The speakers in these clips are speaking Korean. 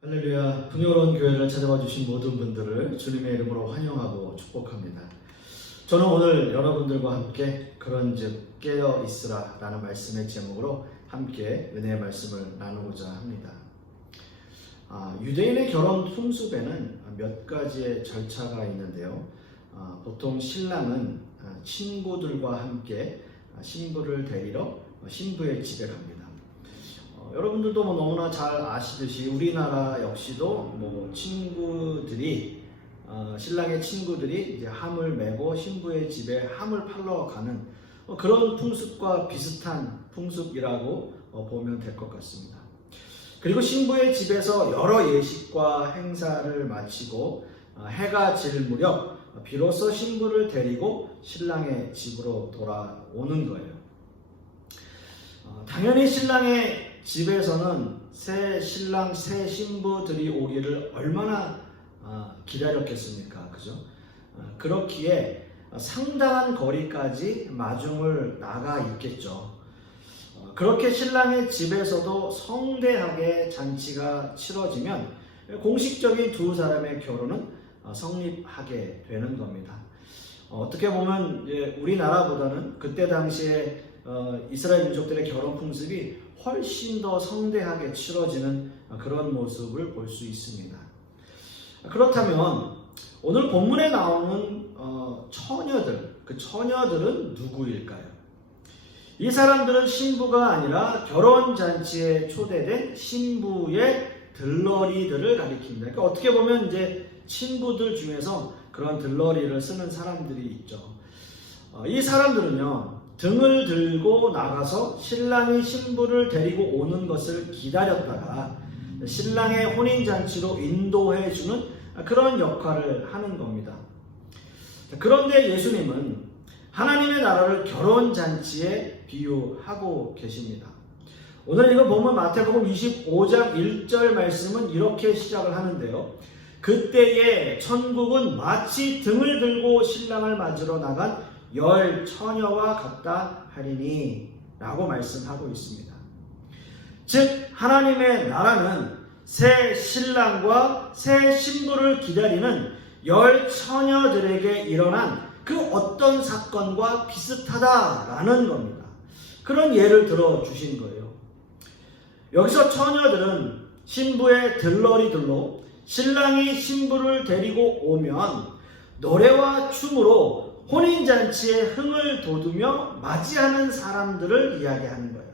할렐루야, 풍요로운 교회를 찾아와 주신 모든 분들을 주님의 이름으로 환영하고 축복합니다. 저는 오늘 여러분들과 함께 그런즉 깨어 있으라 라는 말씀의 제목으로 함께 은혜의 말씀을 나누고자 합니다. 유대인의 결혼 풍습에는 몇 가지의 절차가 있는데요. 보통 신랑은 친구들과 함께 신부를 데리러 신부의 집에 갑니다. 여러분들도 너무나 잘 아시듯이 우리나라 역시도 친구들이 신랑의 친구들이 이제 함을 메고 신부의 집에 함을 팔러 가는 그런 풍습과 비슷한 풍습이라고 보면 될 것 같습니다. 그리고 신부의 집에서 여러 예식과 행사를 마치고 해가 질 무렵 비로소 신부를 데리고 신랑의 집으로 돌아오는 거예요. 당연히 신랑의 집에서는 새 신랑, 새 신부들이 오기를 얼마나 기다렸겠습니까? 그죠? 그렇기에 상당한 거리까지 마중을 나가 있겠죠. 그렇게 신랑의 집에서도 성대하게 잔치가 치러지면 공식적인 두 사람의 결혼은 성립하게 되는 겁니다. 어떻게 보면 우리나라보다는 그때 당시에 이스라엘 민족들의 결혼 풍습이 훨씬 더 성대하게 치러지는 그런 모습을 볼 수 있습니다. 그렇다면 오늘 본문에 나오는 처녀들, 그 처녀들은 누구일까요? 이 사람들은 신부가 아니라 결혼잔치에 초대된 신부의 들러리들을 가리킵니다. 그러니까 어떻게 보면 이제 친구들 중에서 그런 들러리를 쓰는 사람들이 있죠. 이 사람들은요, 등을 들고 나가서 신랑이 신부를 데리고 오는 것을 기다렸다가 신랑의 혼인잔치로 인도해주는 그런 역할을 하는 겁니다. 그런데 예수님은 하나님의 나라를 결혼잔치에 비유하고 계십니다. 오늘 이거 보면 마태복음 25장 1절 말씀은 이렇게 시작을 하는데요. 그때에 천국은 마치 등을 들고 신랑을 맞으러 나간 열 처녀와 같다 하리니 라고 말씀하고 있습니다. 즉 하나님의 나라는 새 신랑과 새 신부를 기다리는 열 처녀들에게 일어난 그 어떤 사건과 비슷하다라는 겁니다. 그런 예를 들어 주신 거예요. 여기서 처녀들은 신부의 들러리들로 신랑이 신부를 데리고 오면 노래와 춤으로 혼인잔치에 흥을 돋우며 맞이하는 사람들을 이야기하는 거예요.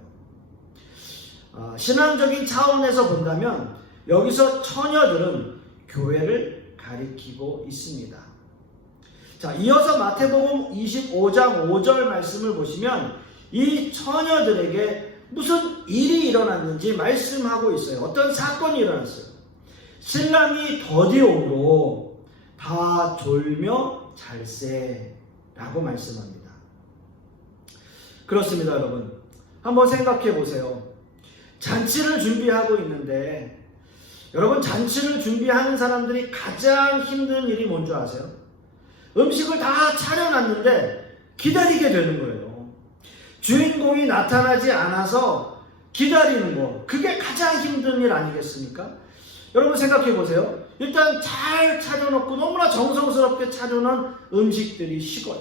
신앙적인 차원에서 본다면 여기서 처녀들은 교회를 가리키고 있습니다. 자, 이어서 마태복음 25장 5절 말씀을 보시면 이 처녀들에게 무슨 일이 일어났는지 말씀하고 있어요. 어떤 사건이 일어났어요. 신랑이 더디오므로 다 졸며 잘세 라고 말씀합니다. 그렇습니다, 여러분. 한번 생각해 보세요. 잔치를 준비하고 있는데 여러분, 잔치를 준비하는 사람들이 가장 힘든 일이 뭔지 아세요? 음식을 다 차려놨는데 기다리게 되는 거예요. 주인공이 나타나지 않아서 기다리는 거, 그게 가장 힘든 일 아니겠습니까? 여러분 생각해 보세요. 일단 잘 차려놓고 너무나 정성스럽게 차려놓은 음식들이 식어요.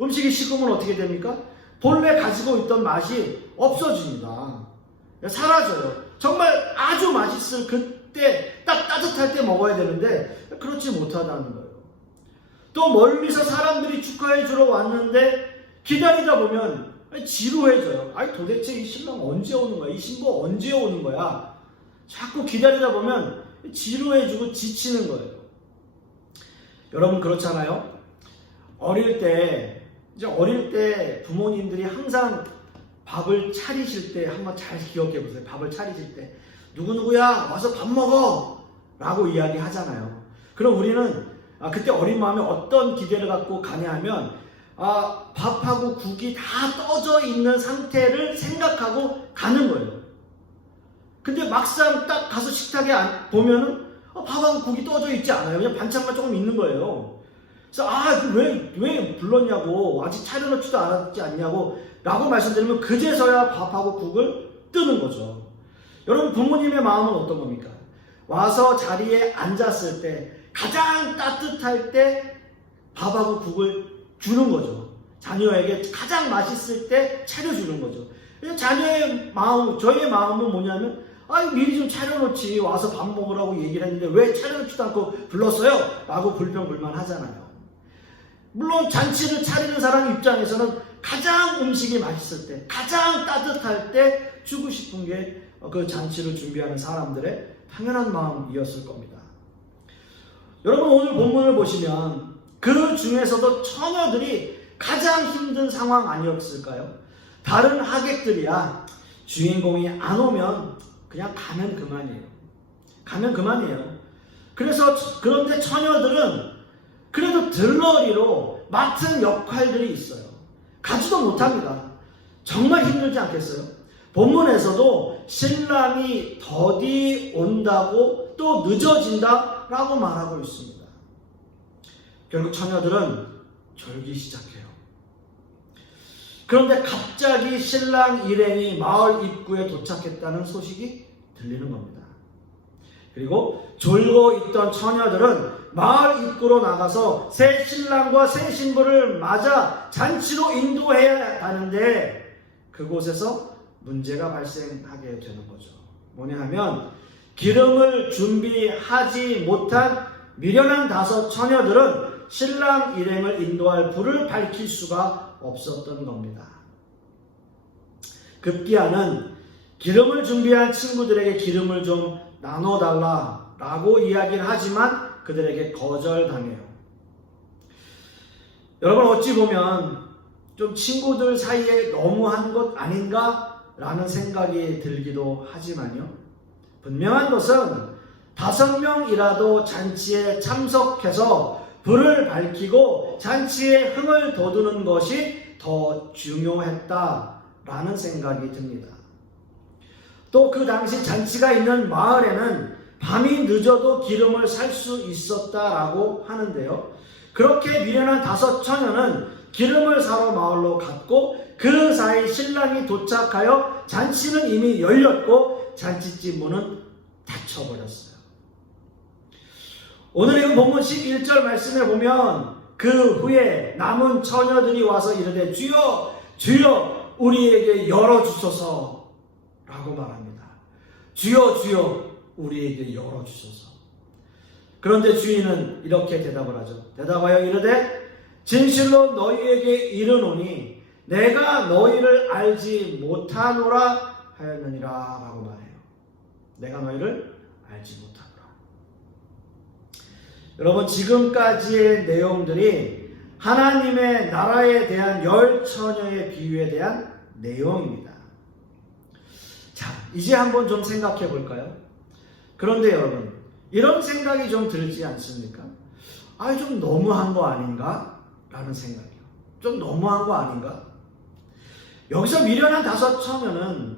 음식이 식으면 어떻게 됩니까? 본래 가지고 있던 맛이 없어집니다. 사라져요. 정말 아주 맛있을 그때 딱 따뜻할 때 먹어야 되는데 그렇지 못하다는 거예요. 또 멀리서 사람들이 축하해 주러 왔는데 기다리다 보면 지루해져요. 아니 도대체 이 신랑 언제 오는 거야? 이 신부 언제 오는 거야? 자꾸 기다리다 보면 지루해지고 지치는 거예요. 여러분 그렇잖아요? 어릴 때 부모님들이 항상 밥을 차리실 때 한번 잘 기억해 보세요. 밥을 차리실 때 누구누구야 와서 밥 먹어 라고 이야기 하잖아요. 그럼 우리는 그때 어린 마음에 어떤 기대를 갖고 가냐 하면 밥하고 국이 다 떠져 있는 상태를 생각하고 가는 거예요. 근데 막상 딱 가서 식탁에 보면은 밥하고 국이 떠져 있지 않아요. 그냥 반찬만 조금 있는 거예요. 그래서 왜 불렀냐고, 아직 차려놓지도 않았지 않냐고 라고 말씀드리면 그제서야 밥하고 국을 뜨는 거죠. 여러분 부모님의 마음은 어떤 겁니까? 와서 자리에 앉았을 때 가장 따뜻할 때 밥하고 국을 주는 거죠. 자녀에게 가장 맛있을 때 차려주는 거죠. 자녀의 마음, 저희의 마음은 뭐냐면 미리 좀 차려놓지, 와서 밥 먹으라고 얘기를 했는데 왜 차려놓지도 않고 불렀어요? 라고 불평불만 하잖아요. 물론 잔치를 차리는 사람 입장에서는 가장 음식이 맛있을 때, 가장 따뜻할 때 주고 싶은 게 그 잔치를 준비하는 사람들의 당연한 마음이었을 겁니다. 여러분, 오늘 본문을 보시면 그 중에서도 처녀들이 가장 힘든 상황 아니었을까요? 다른 하객들이야 주인공이 안 오면 그냥 가면 그만이에요. 가면 그만이에요. 그런데 처녀들은 그래도 들러리로 맡은 역할들이 있어요. 가지도 못합니다. 정말 힘들지 않겠어요? 본문에서도 신랑이 더디 온다고 또 늦어진다 라고 말하고 있습니다. 결국 처녀들은 졸기 시작해요. 그런데 갑자기 신랑 일행이 마을 입구에 도착했다는 소식이 들리는 겁니다. 그리고 졸고 있던 처녀들은 마을 입구로 나가서 새 신랑과 새 신부를 맞아 잔치로 인도해야 하는데 그곳에서 문제가 발생하게 되는 거죠. 뭐냐 하면 기름을 준비하지 못한 미련한 5 처녀들은 신랑 일행을 인도할 불을 밝힐 수가 없었던 겁니다. 급기야는 기름을 준비한 친구들에게 기름을 좀 나눠달라 라고 이야기를 하지만 그들에게 거절당해요. 여러분, 어찌 보면 좀 친구들 사이에 너무한 것 아닌가 라는 생각이 들기도 하지만요, 분명한 것은 5명이라도 잔치에 참석해서 불을 밝히고 잔치에 흥을 돋우는 것이 더 중요했다라는 생각이 듭니다. 또 그 당시 잔치가 있는 마을에는 밤이 늦어도 기름을 살 수 있었다라고 하는데요, 그렇게 미련한 5 처녀는 기름을 사러 마을로 갔고 그 사이 신랑이 도착하여 잔치는 이미 열렸고 잔치집 문은 닫혀버렸어요. 오늘 이 본문 11절 말씀에 보면 그 후에 남은 처녀들이 와서 이르되 주여 주여 우리에게 열어주소서 라고 말합니다. 주여 주여 우리에게 열어주소서. 그런데 주인은 이렇게 대답을 하죠. 대답하여 이르되 진실로 너희에게 이르노니 내가 너희를 알지 못하노라 하였느니라 라고 말해요. 내가 너희를 알지 못하노라. 여러분, 지금까지의 내용들이 하나님의 나라에 대한 10 처녀의 비유에 대한 내용입니다. 자, 이제 한번 좀 생각해 볼까요? 그런데 여러분, 이런 생각이 좀 들지 않습니까? 좀 너무한 거 아닌가? 라는 생각이요. 좀 너무한 거 아닌가? 여기서 미련한 5 처녀는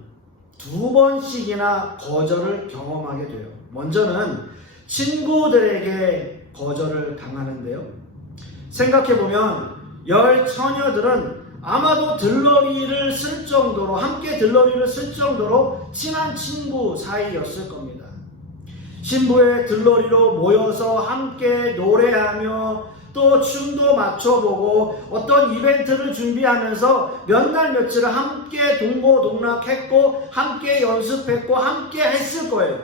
2번씩이나 거절을 경험하게 돼요. 먼저는 친구들에게 거절을 당하는데요, 생각해보면 10 처녀들은 아마도 들러리를 쓸 정도로, 함께 들러리를 쓸 정도로 친한 친구 사이였을 겁니다. 신부의 들러리로 모여서 함께 노래하며 또 춤도 맞춰보고 어떤 이벤트를 준비하면서 몇 날 며칠을 함께 동고동락했고 함께 연습했고 함께 했을 거예요.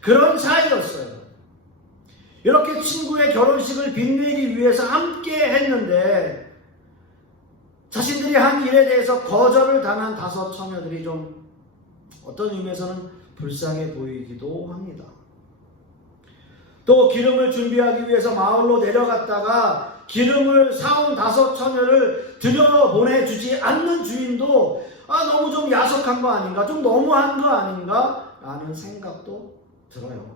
그런 사이였어요. 이렇게 친구의 결혼식을 빛내기 위해서 함께 했는데 자신들이 한 일에 대해서 거절을 당한 5 처녀들이 좀 어떤 의미에서는 불쌍해 보이기도 합니다. 또 기름을 준비하기 위해서 마을로 내려갔다가 기름을 사온 5 처녀를 들여보내주지 않는 주인도 너무 좀 야속한 거 아닌가, 좀 너무한 거 아닌가 라는 생각도 들어요.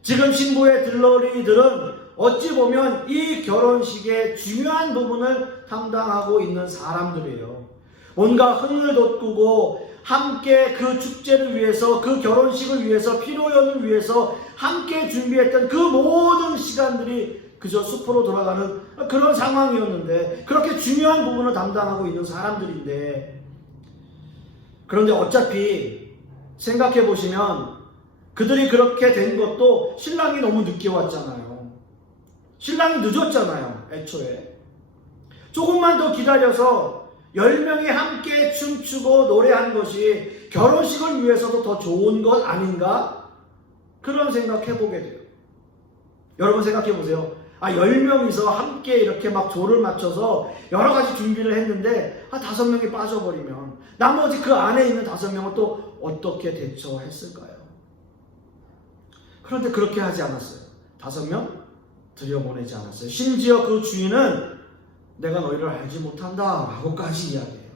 지금 신부의 들러리들은 어찌 보면 이 결혼식의 중요한 부분을 담당하고 있는 사람들이에요. 뭔가 흥을 돋구고 함께 그 축제를 위해서, 그 결혼식을 위해서, 피로연을 위해서 함께 준비했던 그 모든 시간들이 그저 숲으로 돌아가는 그런 상황이었는데, 그렇게 중요한 부분을 담당하고 있는 사람들인데, 그런데 어차피 생각해 보시면 그들이 그렇게 된 것도 신랑이 너무 늦게 왔잖아요. 신랑이 늦었잖아요. 애초에. 조금만 더 기다려서 10명이 함께 춤추고 노래한 것이 결혼식을 위해서도 더 좋은 것 아닌가? 그런 생각해보게 돼요. 여러분 생각해보세요. 10명이서 함께 이렇게 막 조를 맞춰서 여러 가지 준비를 했는데 5명이 빠져버리면 나머지 그 안에 있는 5명은 또 어떻게 대처했을까요? 그런데 그렇게 하지 않았어요. 5명 들여보내지 않았어요. 심지어 그 주인은 내가 너희를 알지 못한다 라고까지 이야기해요.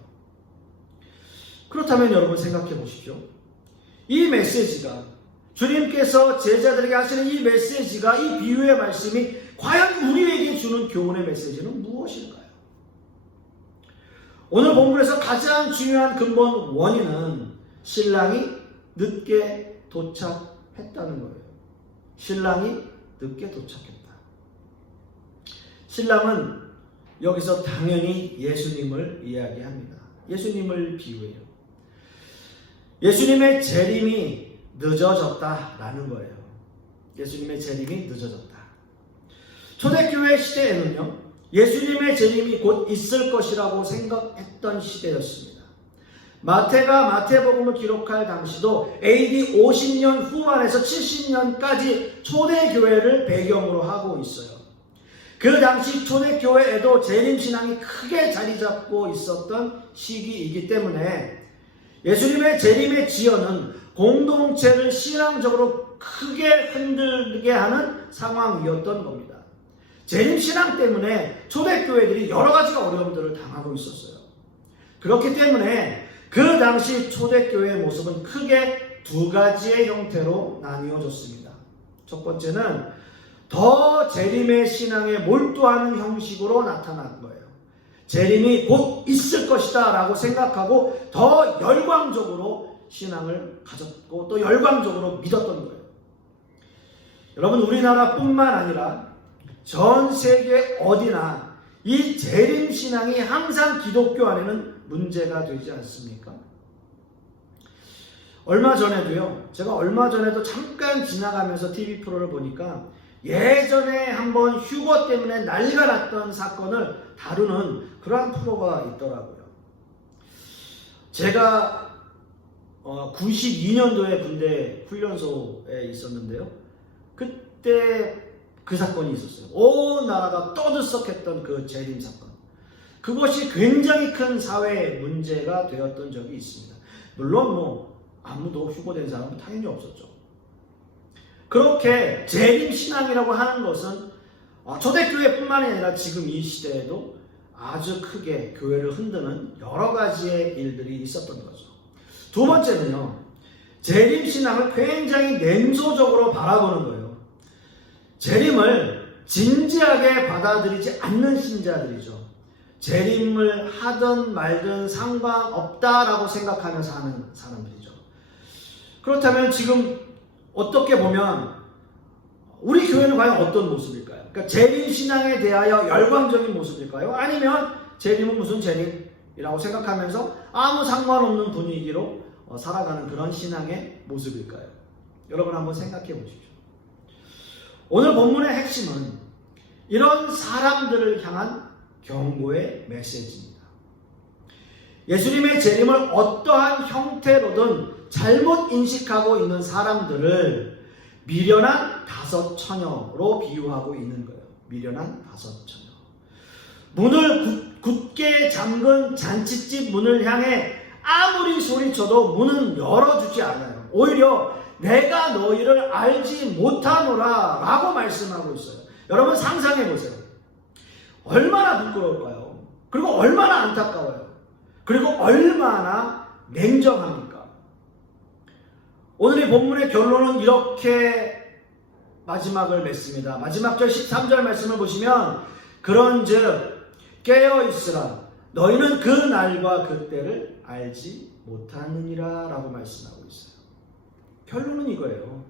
그렇다면 여러분 생각해 보십시오. 이 메시지가, 주님께서 제자들에게 하시는 이 메시지가, 이 비유의 말씀이 과연 우리에게 주는 교훈의 메시지는 무엇일까요? 오늘 본문에서 가장 중요한 근본 원인은 신랑이 늦게 도착했다는 거예요. 신랑이 늦게 도착했다. 신랑은 여기서 당연히 예수님을 이야기합니다. 예수님을 비유해요. 예수님의 재림이 늦어졌다라는 거예요. 예수님의 재림이 늦어졌다. 초대교회 시대에는요, 예수님의 재림이 곧 있을 것이라고 생각했던 시대였습니다. 마태가 마태복음을 기록할 당시도 AD 50년 후반에서 70년까지 초대교회를 배경으로 하고 있어요. 그 당시 초대교회에도 재림신앙이 크게 자리잡고 있었던 시기이기 때문에 예수님의 재림의 지연은 공동체를 신앙적으로 크게 흔들게 하는 상황이었던 겁니다. 재림신앙 때문에 초대교회들이 여러 가지 어려움들을 당하고 있었어요. 그렇기 때문에 그 당시 초대교회의 모습은 크게 2가지의 형태로 나뉘어졌습니다. 첫 번째는 더 재림의 신앙에 몰두하는 형식으로 나타난 거예요. 재림이 곧 있을 것이다 라고 생각하고 더 열광적으로 신앙을 가졌고 또 열광적으로 믿었던 거예요. 여러분, 우리나라뿐만 아니라 전 세계 어디나 이 재림신앙이 항상 기독교 안에는 문제가 되지 않습니까? 제가 얼마 전에도 잠깐 지나가면서 TV 프로를 보니까 예전에 한번 휴거 때문에 난리가 났던 사건을 다루는 그러한 프로가 있더라고요. 제가 92년도에 군대 훈련소에 있었는데요. 그때 그 사건이 있었어요. 온 나라가 떠들썩했던 그 재림 사건. 그것이 굉장히 큰 사회 문제가 되었던 적이 있습니다. 물론 아무도 휴거된 사람은 당연히 없었죠. 그렇게 재림신앙이라고 하는 것은 초대교회뿐만 아니라 지금 이 시대에도 아주 크게 교회를 흔드는 여러 가지의 일들이 있었던 거죠. 두 번째는요, 재림신앙을 굉장히 냉소적으로 바라보는 거예요. 재림을 진지하게 받아들이지 않는 신자들이죠. 재림을 하든 말든 상관없다라고 생각하면서 하는 사람들이죠. 그렇다면 지금 어떻게 보면 우리 교회는 과연 어떤 모습일까요? 그러니까 재림신앙에 대하여 열광적인 모습일까요? 아니면 재림은 무슨 재림이라고 생각하면서 아무 상관없는 분위기로 살아가는 그런 신앙의 모습일까요? 여러분 한번 생각해 보십시오. 오늘 본문의 핵심은 이런 사람들을 향한 경고의 메시지입니다. 예수님의 재림을 어떠한 형태로든 잘못 인식하고 있는 사람들을 미련한 5 처녀로 비유하고 있는 거예요. 미련한 5 처녀. 문을 굳게 잠근 잔칫집 문을 향해 아무리 소리쳐도 문은 열어주지 않아요. 오히려 내가 너희를 알지 못하노라 라고 말씀하고 있어요. 여러분 상상해 보세요. 얼마나 부끄러울까요? 그리고 얼마나 안타까워요. 그리고 얼마나 냉정합니까? 오늘 이 본문의 결론은 이렇게 마지막을 맺습니다. 마지막 절 13절 말씀을 보시면 그런즉 깨어있으라 너희는 그 날과 그 때를 알지 못하느니라 라고 말씀하고 있어요. 결론은 이거예요.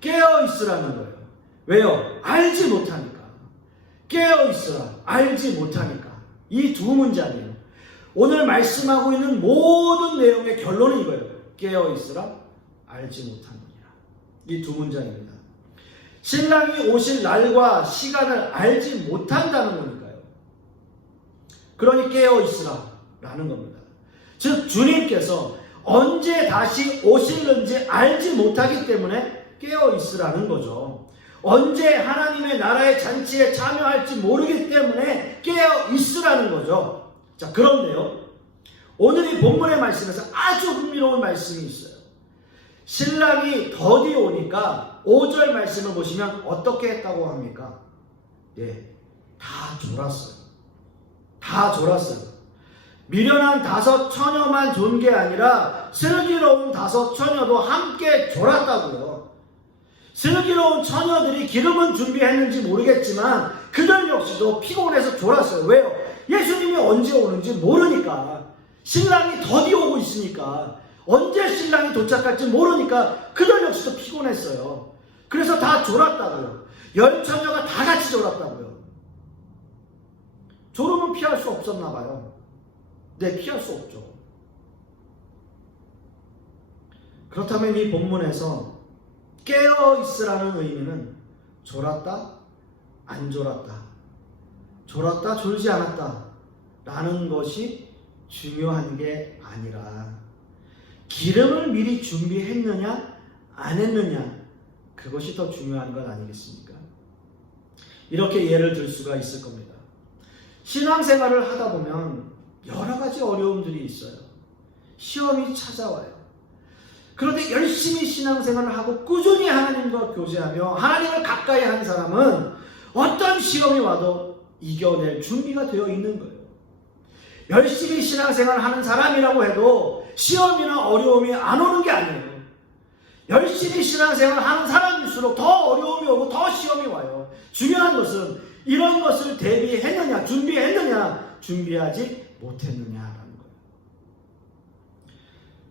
깨어있으라는 거예요. 왜요? 알지 못하니까. 깨어있으라 알지 못하니까. 이 두 문장이에요. 오늘 말씀하고 있는 모든 내용의 결론은 이거예요. 깨어있으라 알지 못하느니라. 이 두 문장입니다. 신랑이 오실 날과 시간을 알지 못한다는 거니까요. 그러니 깨어 있으라 라는 겁니다. 즉 주님께서 언제 다시 오실는지 알지 못하기 때문에 깨어 있으라는 거죠. 언제 하나님의 나라의 잔치에 참여할지 모르기 때문에 깨어 있으라는 거죠. 자, 그런데요, 오늘 이 본문의 말씀에서 아주 흥미로운 말씀이 있어요. 신랑이 더디 오니까 5절 말씀을 보시면 어떻게 했다고 합니까? 예, 다 졸았어요. 다 졸았어요. 미련한 5 처녀만 존 게 아니라 슬기로운 5 처녀도 함께 졸았다고요. 슬기로운 처녀들이 기름은 준비했는지 모르겠지만 그들 역시도 피곤해서 졸았어요. 왜요? 예수님이 언제 오는지 모르니까. 신랑이 더디 오고 있으니까. 언제 신랑이 도착할지 모르니까 그들 역시도 피곤했어요. 그래서 다 졸았다고요. 10 처녀가 다 같이 졸았다고요. 졸음은 피할 수 없었나 봐요. 네, 피할 수 없죠. 그렇다면 이 본문에서 깨어 있으라는 의미는 졸았다, 안 졸았다, 졸았다, 졸지 않았다 라는 것이 중요한 게 아니라 기름을 미리 준비했느냐 안 했느냐, 그것이 더 중요한 것 아니겠습니까? 이렇게 예를 들 수가 있을 겁니다. 신앙생활을 하다 보면 여러 가지 어려움들이 있어요. 시험이 찾아와요. 그런데 열심히 신앙생활을 하고 꾸준히 하나님과 교제하며 하나님을 가까이 하는 사람은 어떤 시험이 와도 이겨낼 준비가 되어 있는 거예요. 열심히 신앙생활을 하는 사람이라고 해도 시험이나 어려움이 안 오는 게 아니에요. 열심히 신앙생활을 하는 사람일수록 더 어려움이 오고 더 시험이 와요. 중요한 것은 이런 것을 대비했느냐, 준비했느냐, 준비하지 못했느냐라는 거예요.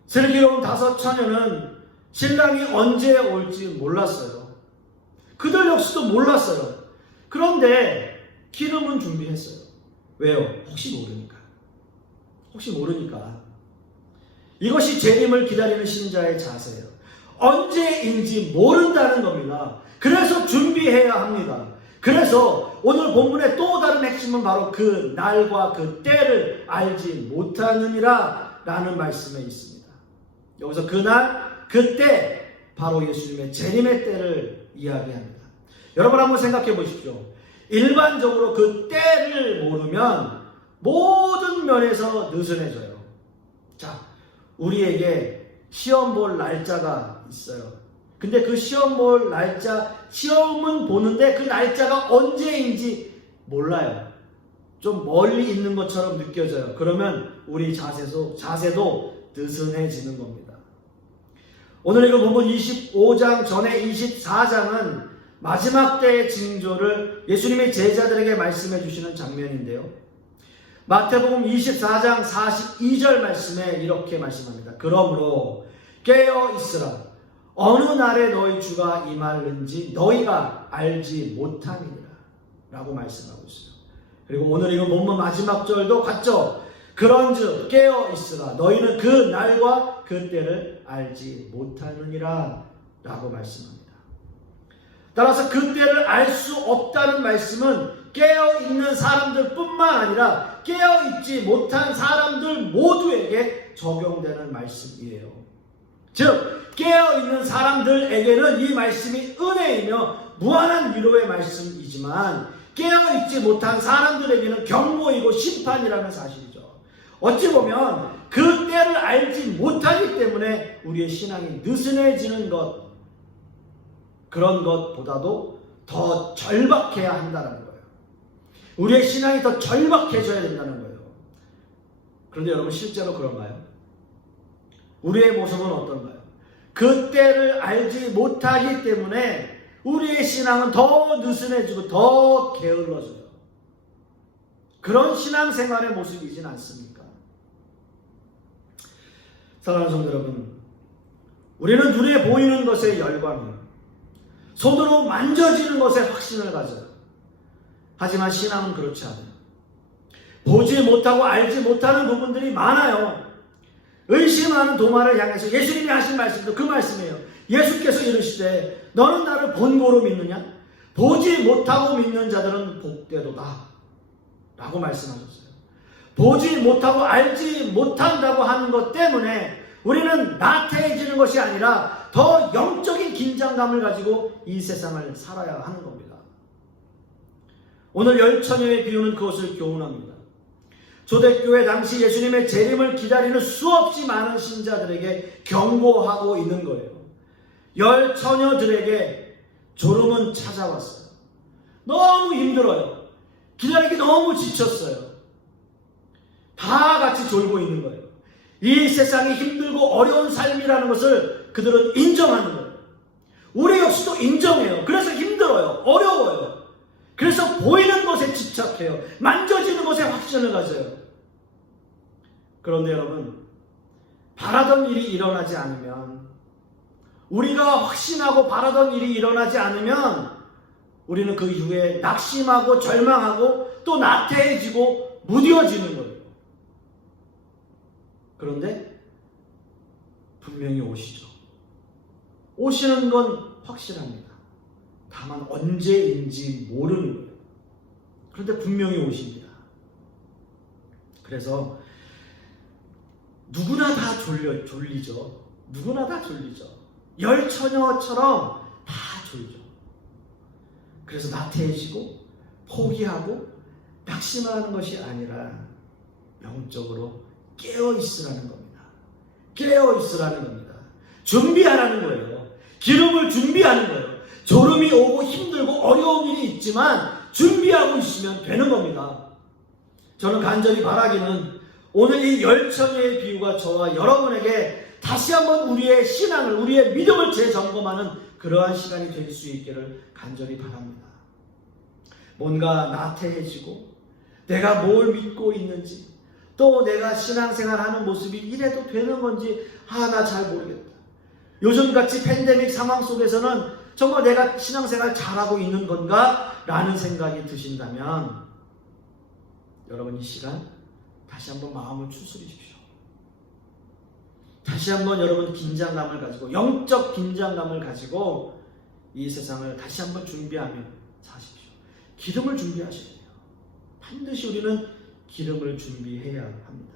슬기로운 5 처녀는 신랑이 언제 올지 몰랐어요. 그들 역시도 몰랐어요. 그런데 기름은 준비했어요. 왜요? 혹시 모르니까. 혹시 모르니까. 이것이 재림을 기다리는 신자의 자세예요. 언제인지 모른다는 겁니다. 그래서 준비해야 합니다. 그래서 오늘 본문의 또 다른 핵심은 바로 그 날과 그 때를 알지 못하느니라 라는 말씀에 있습니다. 여기서 그날, 그때, 바로 예수님의 재림의 때를 이야기합니다. 여러분 한번 생각해 보십시오. 일반적으로 그 때를 모르면 모든 면에서 느슨해져요. 자, 우리에게 시험 볼 날짜가 있어요. 근데 그 시험 볼 날짜, 시험은 보는데 그 날짜가 언제인지 몰라요. 좀 멀리 있는 것처럼 느껴져요. 그러면 우리 자세도 느슨해지는 겁니다. 오늘 이거 본문 25장 전에 24장은 마지막 때의 징조를 예수님의 제자들에게 말씀해 주시는 장면인데요. 마태복음 24장 42절 말씀에 이렇게 말씀합니다. 그러므로 깨어 있으라. 어느 날에 너희 주가 임하는지 너희가 알지 못하느니라 라고 말씀하고 있어요. 그리고 오늘 이거 본문 마지막 절도 같죠. 그런즉 깨어 있으라. 너희는 그 날과 그 때를 알지 못하느니라 라고 말씀합니다. 따라서 그 때를 알 수 없다는 말씀은 깨어있는 사람들 뿐만 아니라 깨어있지 못한 사람들 모두에게 적용되는 말씀이에요. 즉 깨어있는 사람들에게는 이 말씀이 은혜이며 무한한 위로의 말씀이지만 깨어있지 못한 사람들에게는 경고이고 심판이라는 사실이죠. 어찌 보면 그 때를 알지 못하기 때문에 우리의 신앙이 느슨해지는 것, 그런 것보다도 더 절박해야 한다는 거예요. 우리의 신앙이 더 절박해져야 된다는 거예요. 그런데 여러분 실제로 그런가요? 우리의 모습은 어떤가요? 그 때를 알지 못하기 때문에 우리의 신앙은 더 느슨해지고 더 게을러져요. 그런 신앙생활의 모습이진 않습니까? 사랑하는 성도 여러분, 우리는 눈에 보이는 것에 열광해요. 손으로 만져지는 것에 확신을 가져요. 하지만 신앙은 그렇지 않아요. 보지 못하고 알지 못하는 부분들이 많아요. 의심하는 도마를 향해서 예수님이 하신 말씀도 그 말씀이에요. 예수께서 이르시되 너는 나를 본고로 믿느냐? 보지 못하고 믿는 자들은 복되도다 라고 말씀하셨어요. 보지 못하고 알지 못한다고 하는 것 때문에 우리는 나태해지는 것이 아니라 더 영적인 긴장감을 가지고 이 세상을 살아야 하는 겁니다. 오늘 열처녀의 비유는 그것을 교훈합니다. 초대교회 당시 예수님의 재림을 기다리는 수없이 많은 신자들에게 경고하고 있는 거예요. 열처녀들에게 졸음은 찾아왔어요. 너무 힘들어요. 기다리기 너무 지쳤어요. 다 같이 졸고 있는 거예요. 이 세상이 힘들고 어려운 삶이라는 것을 그들은 인정하는 거예요. 우리 역시도 인정해요. 그래서 힘들어요. 어려워요. 그래서 보이는 것에 집착해요. 만져지는 것에 확신을 가져요. 그런데 여러분, 바라던 일이 일어나지 않으면, 우리가 확신하고 바라던 일이 일어나지 않으면 우리는 그 이후에 낙심하고 절망하고 또 나태해지고 무뎌지는 거예요. 그런데 분명히 오시죠. 오시는 건 확실합니다. 다만 언제인지 모르는 거예요. 그런데 분명히 오십니다. 그래서 누구나 다 졸리죠. 누구나 다 졸리죠. 열처녀처럼 다 졸죠. 그래서 나태해지고 포기하고 낙심하는 것이 아니라 영적으로 깨어있으라는 겁니다. 깨어있으라는 겁니다. 준비하라는 거예요. 기름을 준비하는 거예요. 졸음이 오고 힘들고 어려운 일이 있지만 준비하고 있으면 되는 겁니다. 저는 간절히 바라기는 오늘 이 열처녀의 비유가 저와 여러분에게 다시 한번 우리의 신앙을, 우리의 믿음을 재점검하는 그러한 시간이 될 수 있기를 간절히 바랍니다. 뭔가 나태해지고 내가 뭘 믿고 있는지, 또 내가 신앙생활하는 모습이 이래도 되는 건지 나 잘 모르겠다. 요즘같이 팬데믹 상황 속에서는 정말 내가 신앙생활 잘하고 있는 건가? 라는 생각이 드신다면 여러분 이 시간 다시 한번 마음을 추스리십시오. 다시 한번 여러분 긴장감을 가지고, 영적 긴장감을 가지고 이 세상을 다시 한번 준비하며 사십시오. 기름을 준비하셔야 돼요. 반드시 우리는 기름을 준비해야 합니다.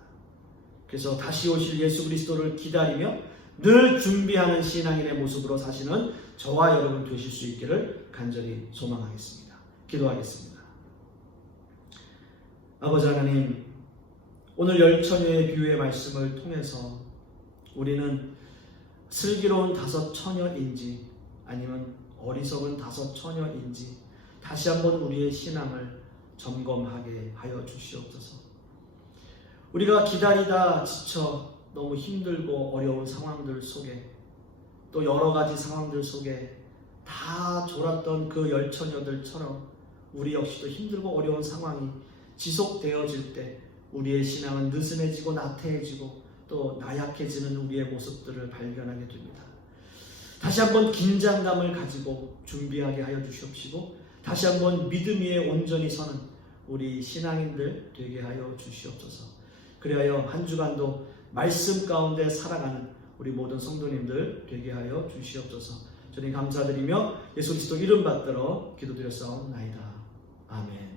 그래서 다시 오실 예수 그리스도를 기다리며 늘 준비하는 신앙인의 모습으로 사시는 저와 여러분 되실 수 있기를 간절히 소망하겠습니다. 기도하겠습니다. 아버지 하나님, 오늘 열처녀의 비유의 말씀을 통해서 우리는 슬기로운 다섯 처녀인지 아니면 어리석은 다섯 처녀인지 다시 한번 우리의 신앙을 점검하게 하여 주시옵소서. 우리가 기다리다 지쳐 너무 힘들고 어려운 상황들 속에, 또 여러 가지 상황들 속에 다 졸았던 그 열처녀들처럼 우리 역시도 힘들고 어려운 상황이 지속되어질 때 우리의 신앙은 느슨해지고 나태해지고 또 나약해지는 우리의 모습들을 발견하게 됩니다. 다시 한번 긴장감을 가지고 준비하게 하여 주시옵시고 다시 한번 믿음 위에 온전히 서는 우리 신앙인들 되게 하여 주시옵소서. 그리하여 한 주간도 말씀 가운데 살아가는 우리 모든 성도님들 되게 하여 주시옵소서. 주님 감사드리며 예수 그리스도 이름 받들어 기도드렸사옵나이다. 아멘.